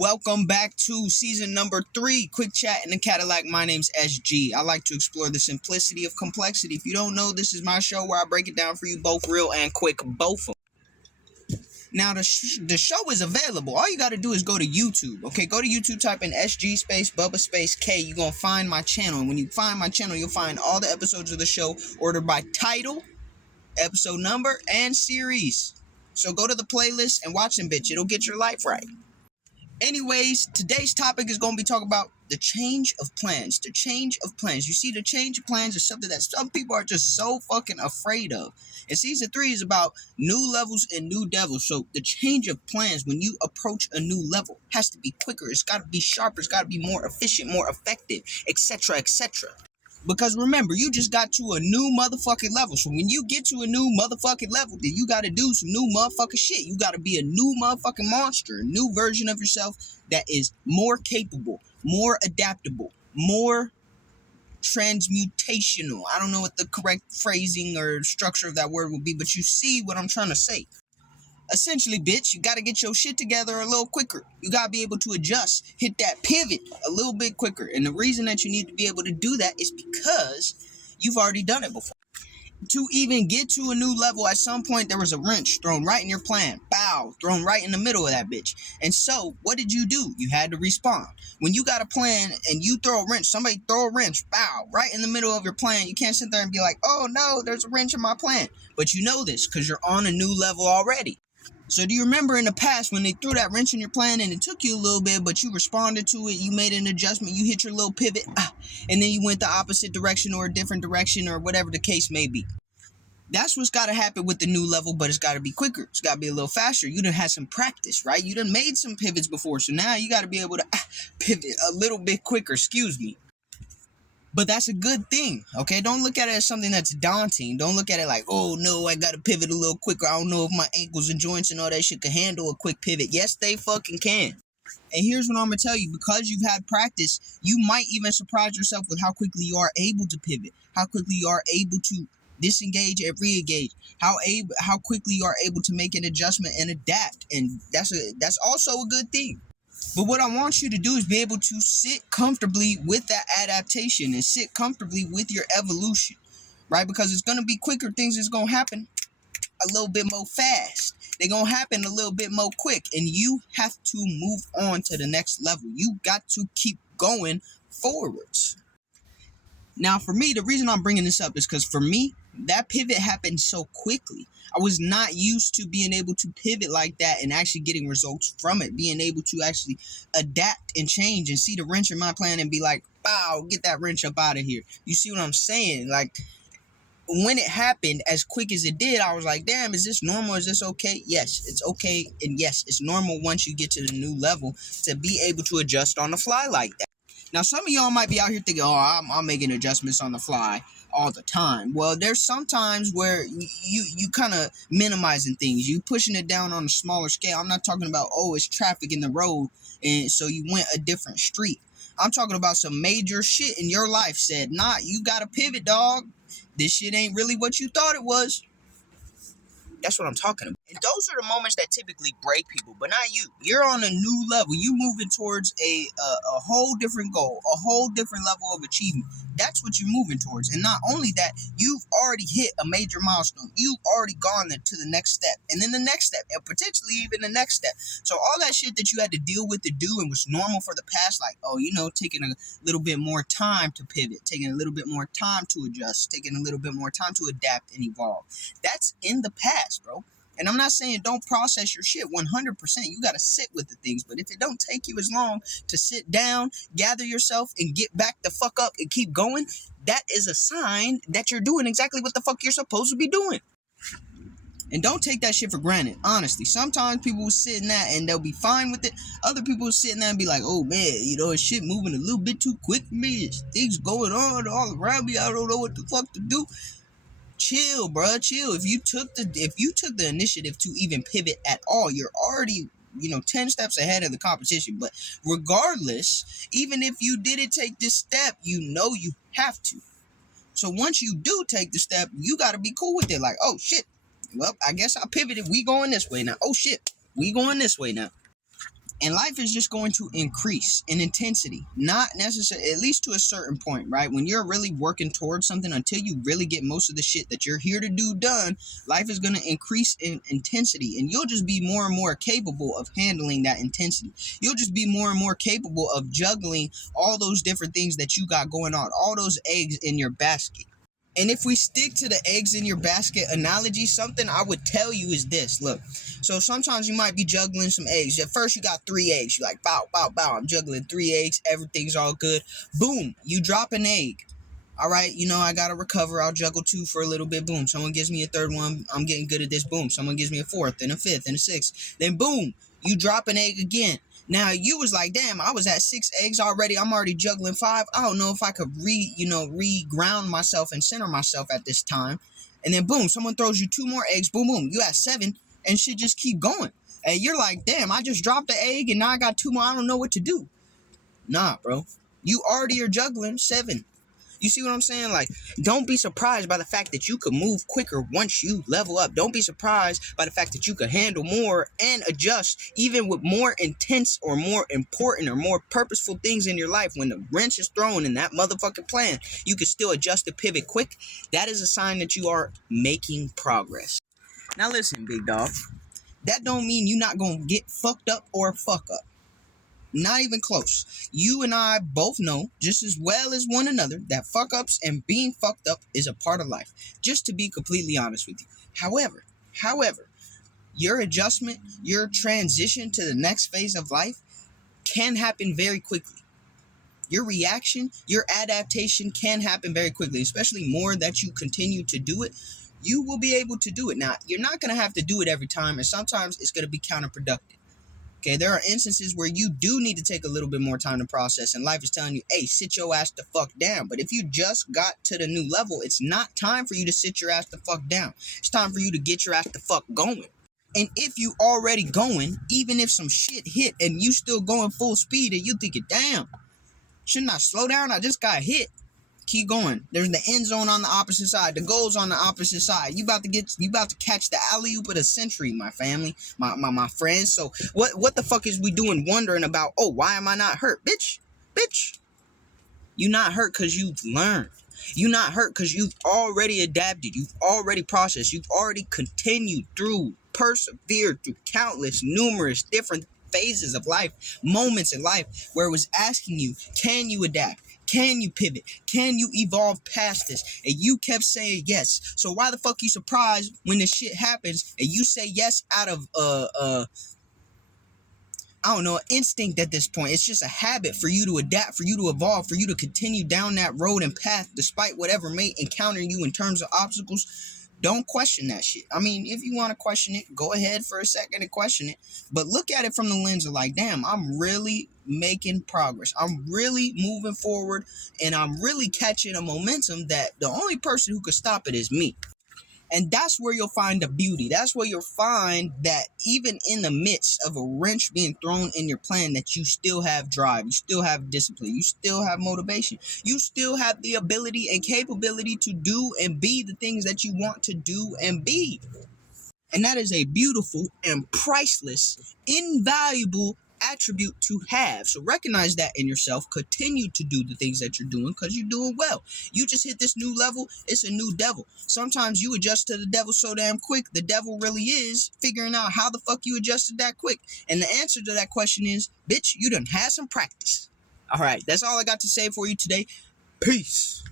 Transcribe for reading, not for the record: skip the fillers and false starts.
Welcome back to season number 3, Quick Chat in the Cadillac. My name's SG. I like to explore the simplicity of complexity. If you don't know, this is my show where I break it down for you both real and quick, both of them. Now, the show is available. All you got to do is go to YouTube, okay? Go to YouTube, type in SG space Bubba space K. You're going to find my channel. And when you find my channel, you'll find all the episodes of the show ordered by title, episode number, and series. So go to the playlist and watch them, bitch. It'll get your life right. Anyways, today's topic is going to be talking about the change of plans. The change of plans. You see, the change of plans is something that some people are just so fucking afraid of. And season 3 is about new levels and new devils. So the change of plans when you approach a new level has to be quicker. It's got to be sharper. It's got to be more efficient, more effective, etc., etc. Because remember, you just got to a new motherfucking level. So when you get to a new motherfucking level, then you got to do some new motherfucking shit. You got to be a new motherfucking monster, a new version of yourself that is more capable, more adaptable, more transmutational. I don't know what the correct phrasing or structure of that word would be, but you see what I'm trying to say. Essentially, bitch, you got to get your shit together a little quicker. You got to be able to adjust, hit that pivot a little bit quicker. And the reason that you need to be able to do that is because you've already done it before. To even get to a new level, at some point, there was a wrench thrown right in your plan. Bow, thrown right in the middle of that bitch. And so, what did you do? You had to respond. When you got a plan and you throw a wrench, somebody throw a wrench, bow, right in the middle of your plan. You can't sit there and be like, oh no, there's a wrench in my plan. But you know this because you're on a new level already. So do you remember in the past when they threw that wrench in your plan and it took you a little bit, but you responded to it, you made an adjustment, you hit your little pivot, and then you went the opposite direction or a different direction or whatever the case may be. That's what's got to happen with the new level, but it's got to be quicker. It's got to be a little faster. You done had some practice, right? You done made some pivots before, so now you got to be able to pivot a little bit quicker, excuse me. But that's a good thing, okay? Don't look at it as something that's daunting. Don't look at it like, oh, no, I got to pivot a little quicker. I don't know if my ankles and joints and all that shit can handle a quick pivot. Yes, they fucking can. And here's what I'm going to tell you. Because you've had practice, you might even surprise yourself with how quickly you are able to pivot, how quickly you are able to disengage and re-engage, how quickly you are able to make an adjustment and adapt. And that's also a good thing. But what I want you to do is be able to sit comfortably with that adaptation and sit comfortably with your evolution, right? Because it's going to be quicker. Things is going to happen a little bit more fast. They're going to happen a little bit more quick. And you have to move on to the next level. You got to keep going forwards. Now, for me, the reason I'm bringing this up is because for me, that pivot happened so quickly. I was not used to being able to pivot like that and actually getting results from it, being able to actually adapt and change and see the wrench in my plan and be like, wow, get that wrench up out of here. You see what I'm saying? Like, when it happened as quick as it did, I was like, damn, is this normal? Is this okay? Yes, it's okay. And yes, it's normal once you get to the new level to be able to adjust on the fly like that. Now, some of y'all might be out here thinking, oh, I'm making adjustments on the fly all the time. Well, there's some times where you kind of minimizing things. You pushing it down on a smaller scale. I'm not talking about, oh, it's traffic in the road, and so you went a different street. I'm talking about some major shit in your life said, nah, you got to pivot, dog. This shit ain't really what you thought it was. That's what I'm talking about. And those are the moments that typically break people, but not you. You're on a new level. You moving towards a whole different goal, a whole different level of achievement. That's what you're moving towards. And not only that, you've already hit a major milestone. You've already gone to the next step, and then the next step, and potentially even the next step. So all that shit that you had to deal with to do and was normal for the past, like, oh, taking a little bit more time to pivot, taking a little bit more time to adjust, taking a little bit more time to adapt and evolve. That's in the past, bro. And I'm not saying don't process your shit 100%. You got to sit with the things. But if it don't take you as long to sit down, gather yourself, and get back the fuck up and keep going, that is a sign that you're doing exactly what the fuck you're supposed to be doing. And don't take that shit for granted, honestly. Sometimes people will sit in that and they'll be fine with it. Other people will sit in there and be like, oh man, it's shit moving a little bit too quick for me. There's things going on all around me. I don't know what the fuck to do. Chill, bro. Chill. If you took the initiative to even pivot at all, you're already 10 steps ahead of the competition. But regardless, even if you didn't take this step, you have to. So once you do take the step, you got to be cool with it. Like, oh shit, well, I guess I pivoted. We going this way now. Oh shit, we going this way now. And life is just going to increase in intensity, not necessarily, at least to a certain point, right? When you're really working towards something, until you really get most of the shit that you're here to do done, life is going to increase in intensity, and you'll just be more and more capable of handling that intensity. You'll just be more and more capable of juggling all those different things that you got going on, all those eggs in your basket. And if we stick to the eggs in your basket analogy, something I would tell you is this. Look, so sometimes you might be juggling some eggs. At first, you got 3 eggs. You're like, bow, bow, bow. I'm juggling 3 eggs. Everything's all good. Boom, you drop an egg. All right, I got to recover. I'll juggle 2 for a little bit. Boom, someone gives me a 3rd one. I'm getting good at this. Boom, someone gives me a 4th and a 5th and a 6th. Then boom, you drop an egg again. Now, you was like, damn, I was at 6 eggs already. I'm already juggling 5. I don't know if I could re-ground myself and center myself at this time. And then, boom, someone throws you 2 more eggs. Boom, boom, you at 7, and shit just keep going. And you're like, damn, I just dropped the egg, and now I got 2 more. I don't know what to do. Nah, bro. You already are juggling 7. You see what I'm saying? Like, don't be surprised by the fact that you could move quicker once you level up. Don't be surprised by the fact that you could handle more and adjust even with more intense or more important or more purposeful things in your life. When the wrench is thrown in that motherfucking plan, you can still adjust the pivot quick. That is a sign that you are making progress. Now listen, big dog. That don't mean you're not going to get fucked up or fuck up. Not even close. You and I both know, just as well as one another, that fuck-ups and being fucked up is a part of life. Just to be completely honest with you. However, your adjustment, your transition to the next phase of life can happen very quickly. Your reaction, your adaptation can happen very quickly, especially more that you continue to do it. You will be able to do it. Now, you're not going to have to do it every time, and sometimes it's going to be counterproductive. Okay, there are instances where you do need to take a little bit more time to process, and life is telling you, hey, sit your ass the fuck down. But if you just got to the new level, it's not time for you to sit your ass the fuck down. It's time for you to get your ass the fuck going. And if you already going, even if some shit hit and you still going full speed and you thinking, damn, shouldn't I slow down? I just got hit. Keep going. There's the end zone on the opposite side. The goal's on the opposite side. You about to catch the alley-oop of the century, my family, my friends. So what the fuck is we doing wondering about, oh, why am I not hurt? Bitch. You not hurt because you've learned. You not hurt because you've already adapted. You've already processed. You've already continued through, persevered through numerous different phases of life, moments in life where it was asking you, can you adapt? Can you pivot? Can you evolve past this? And you kept saying yes. So why the fuck you surprised when this shit happens and you say yes out of I don't know, instinct at this point? It's just a habit for you to adapt, for you to evolve, for you to continue down that road and path despite whatever may encounter you in terms of obstacles. Don't question that shit. I mean, if you want to question it, go ahead for a second and question it. But look at it from the lens of like, damn, I'm really making progress. I'm really moving forward, and I'm really catching a momentum that the only person who could stop it is me. And that's where you'll find the beauty. That's where you'll find that even in the midst of a wrench being thrown in your plan, that you still have drive, you still have discipline, you still have motivation, you still have the ability and capability to do and be the things that you want to do and be. And that is a beautiful and priceless, invaluable attribute to have. So recognize that in yourself. Continue to do the things that you're doing because you're doing well. You just hit this new level. It's a new devil. Sometimes you adjust to the devil so damn quick. The devil really is figuring out how the fuck you adjusted that quick. And the answer to that question is, bitch, you done had some practice. All right, that's all I got to say for you today. Peace.